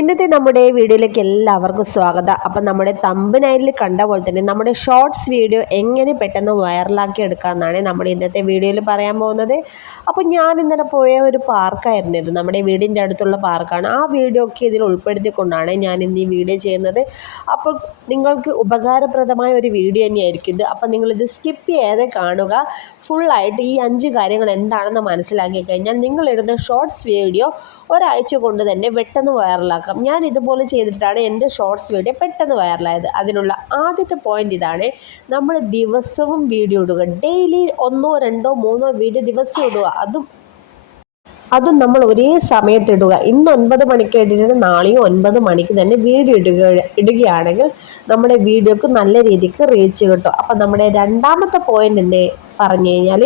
ഇന്നത്തെ നമ്മുടെ വീഡിയോയിലേക്ക് എല്ലാവർക്കും സ്വാഗതം. അപ്പം നമ്മുടെ തമ്പനൈലിൽ കണ്ട പോലെ തന്നെ നമ്മുടെ ഷോർട്സ് വീഡിയോ എങ്ങനെ പെട്ടെന്ന് വൈറലാക്കി എടുക്കാമെന്നാണ് നമ്മുടെ ഇന്നത്തെ വീഡിയോയിൽ പറയാൻ പോകുന്നത്. അപ്പോൾ ഞാൻ ഇന്നലെ പോയ ഒരു പാർക്കായിരുന്നു ഇത്. നമ്മുടെ വീടിൻ്റെ അടുത്തുള്ള പാർക്കാണ്. ആ വീഡിയോ ഒക്കെ ഇതിൽ ഉൾപ്പെടുത്തിക്കൊണ്ടാണ് ഞാൻ ഇന്ന് ഈ വീഡിയോ ചെയ്യുന്നത്. അപ്പോൾ നിങ്ങൾക്ക് ഉപകാരപ്രദമായ ഒരു വീഡിയോ തന്നെയായിരിക്കും ഇത്. അപ്പോൾ നിങ്ങളിത് സ്കിപ്പ് ചെയ്യാതെ കാണുക. ഫുള്ളായിട്ട് ഈ 5 കാര്യങ്ങൾ എന്താണെന്ന് മനസ്സിലാക്കി കഴിഞ്ഞാൽ നിങ്ങളിടുന്ന ഷോർട്സ് വീഡിയോ ഒരാഴ്ച കൊണ്ട് തന്നെ പെട്ടെന്ന് വൈറലാക്കാം. ഞാൻ ഇതുപോലെ ചെയ്തിട്ടാണ് എൻ്റെ ഷോർട്സ് വീഡിയോ പെട്ടെന്ന് വൈറലായത്. അതിനുള്ള ആദ്യത്തെ പോയിന്റ് ഇതാണ്. നമ്മൾ ദിവസവും വീഡിയോ ഇടുക. ഡെയിലി 1, 2, 3 വീഡിയോ ദിവസം ഇടുക. അതും നമ്മൾ ഒരേ സമയത്ത് ഇടുക. ഇന്ന് 9 മണിക്ക് ഇട്ടിട്ട് നാളെയും 9 മണിക്ക് തന്നെ വീഡിയോ ഇടുകയാണെങ്കിൽ നമ്മുടെ വീഡിയോക്ക് നല്ല രീതിക്ക് റീച്ച് കിട്ടും. അപ്പം നമ്മുടെ രണ്ടാമത്തെ പോയിന്റ് എന്തേ പറഞ്ഞു കഴിഞ്ഞാൽ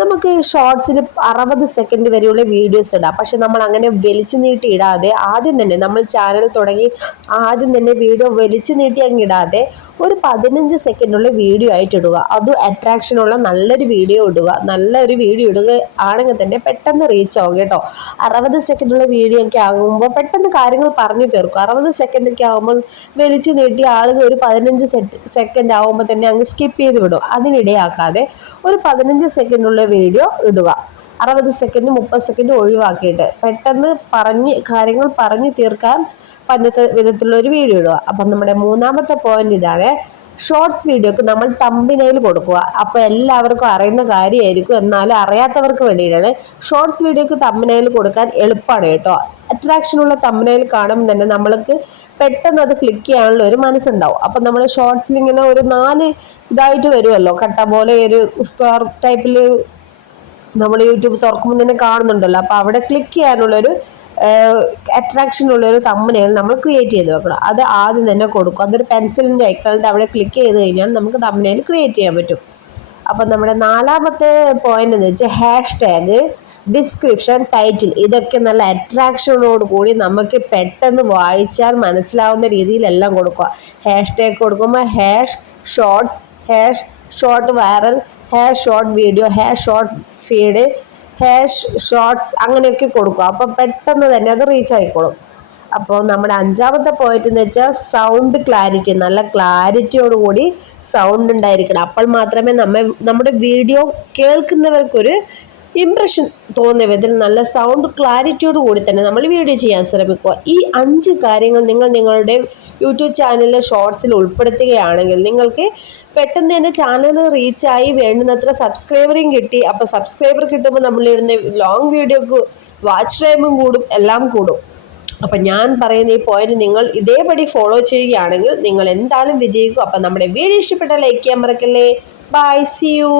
നമുക്ക് ഷോർട്സിൽ 60 സെക്കൻഡ് വരെയുള്ള വീഡിയോസ് ഇടാം. പക്ഷെ നമ്മൾ അങ്ങനെ വലിച്ചു നീട്ടി ഇടാതെ ആദ്യം തന്നെ നമ്മൾ ചാനൽ തുടങ്ങി ആദ്യം തന്നെ വീഡിയോ വലിച്ചു നീട്ടി അങ്ങ് ഇടാതെ ഒരു 15 സെക്കൻഡുള്ള വീഡിയോ ആയിട്ട് ഇടുക. അതും അട്രാക്ഷനുള്ള നല്ലൊരു വീഡിയോ ഇടുക ആണെങ്കിൽ തന്നെ പെട്ടെന്ന് റീച്ച് ആവും കേട്ടോ. 60 സെക്കൻഡുള്ള വീഡിയോ ഒക്കെ ആകുമ്പോൾ പെട്ടെന്ന് കാര്യങ്ങൾ പറഞ്ഞു തീർക്കും. 60 സെക്കൻഡ് ഒക്കെ ആകുമ്പോൾ വലിച്ചു നീട്ടി ആളുകൾ ഒരു 15 സെക്കൻഡ് ആകുമ്പോൾ തന്നെ അങ്ങ് സ്കിപ്പ് ചെയ്ത് വിടും. അതിനിടയാക്കാതെ ഒരു 15 സെക്കൻഡുള്ള വീഡിയോ ഇടുക. 60 സെക്കൻഡ് 30 സെക്കൻഡ് ഒഴിവാക്കിയിട്ട് പെട്ടെന്ന് കാര്യങ്ങൾ പറഞ്ഞു തീർക്കാൻ പറ്റുന്ന വിധത്തിലുള്ള ഒരു വീഡിയോ ഇടുക. അപ്പം നമ്മുടെ മൂന്നാമത്തെ പോയിന്റ് ഇതാണ്. ഷോർട്സ് വീഡിയോക്ക് നമ്മൾ തമ്പനൈൽ കൊടുക്കുക. അപ്പോൾ എല്ലാവർക്കും അറിയുന്ന കാര്യമായിരിക്കും, എന്നാലും അറിയാത്തവർക്ക് വേണ്ടിയിട്ടാണ്. ഷോർട്സ് വീഡിയോക്ക് തമ്പനൈൽ കൊടുക്കാൻ എളുപ്പമാണ് കേട്ടോ. അട്രാക്ഷനുള്ള തമ്പനൈൽ കാണുമ്പോൾ തന്നെ നമ്മൾക്ക് പെട്ടെന്ന് അത് ക്ലിക്ക് ചെയ്യാനുള്ള ഒരു മനസ്സുണ്ടാവും. അപ്പം നമ്മൾ ഷോർട്സിൽ ഇങ്ങനെ ഒരു 4 ഇതായിട്ട് വരുമല്ലോ, കട്ട പോലെ ഒരു സ്ക്വയർ ടൈപ്പിൽ നമ്മൾ യൂട്യൂബ് തുറക്കുമ്പോൾ തന്നെ കാണുന്നുണ്ടല്ലോ. അപ്പോൾ അവിടെ ക്ലിക്ക് ചെയ്യാനുള്ളൊരു അട്രാക്ഷനുള്ളൊരു തമ്പനൈൽ നമ്മൾ ക്രിയേറ്റ് ചെയ്ത് വെക്കണം. അത് ആദ്യം തന്നെ കൊടുക്കും. അതൊരു പെൻസിലിൻ്റെ ഐക്കണിൻ്റെ അവിടെ ക്ലിക്ക് ചെയ്ത് കഴിഞ്ഞാൽ നമുക്ക് തമ്പനൈൽ ക്രിയേറ്റ് ചെയ്യാൻ പറ്റും. അപ്പം നമ്മുടെ നാലാമത്തെ പോയിന്റ് എന്ന് വെച്ചാൽ #, ഡിസ്ക്രിപ്ഷൻ, ടൈറ്റിൽ ഇതൊക്കെ നല്ല അട്രാക്ഷനോട് കൂടി നമുക്ക് പെട്ടെന്ന് വായിച്ചാൽ മനസ്സിലാവുന്ന രീതിയിലെല്ലാം കൊടുക്കുക. #, കൊടുക്കുമ്പോൾ #, #, വൈറൽ, #, വീഡിയോ, #, ഫീഡ്, #, അങ്ങനെയൊക്കെ കൊടുക്കുക. അപ്പോൾ പെട്ടെന്ന് തന്നെ അത് റീച്ച് ആയിക്കോളും. അപ്പോൾ നമ്മുടെ 5ാമത്തെ പോയിന്റ് എന്ന് വെച്ചാൽ സൗണ്ട് ക്ലാരിറ്റി. നല്ല ക്ലാരിറ്റിയോടുകൂടി സൗണ്ട് ഉണ്ടായിരിക്കണം. അപ്പോൾ മാത്രമേ നമ്മുടെ വീഡിയോ കേൾക്കുന്നവർക്കൊരു ഇംപ്രഷൻ തോന്നിയ വിധത്തിൽ നല്ല സൗണ്ട് ക്ലാരിറ്റിയോട് കൂടി തന്നെ നമ്മൾ വീഡിയോ ചെയ്യാൻ ശ്രമിക്കുക. ഈ 5 കാര്യങ്ങൾ നിങ്ങൾ നിങ്ങളുടെ യൂട്യൂബ് ചാനലിലെ ഷോർട്സിൽ ഉൾപ്പെടുത്തുകയാണെങ്കിൽ നിങ്ങൾക്ക് പെട്ടെന്ന് തന്നെ ചാനൽ റീച്ചായി വേണ്ടുന്നത്ര സബ്സ്ക്രൈബറും കിട്ടി. അപ്പോൾ സബ്സ്ക്രൈബർ കിട്ടുമ്പോൾ നമ്മളിടുന്ന ലോങ് വീഡിയോക്ക് വാച്ച് ടൈമും കൂടും, എല്ലാം കൂടും. അപ്പം ഞാൻ പറയുന്ന ഈ പോയിന്റ് നിങ്ങൾ ഇതേപടി ഫോളോ ചെയ്യുകയാണെങ്കിൽ നിങ്ങൾ എന്തായാലും വിജയിക്കും. അപ്പം നമ്മുടെ വീഡിയോ ഇഷ്ടപ്പെട്ട ലൈക്ക് ചെയ്യാൻ മറക്കല്ലേ. Bye, see U.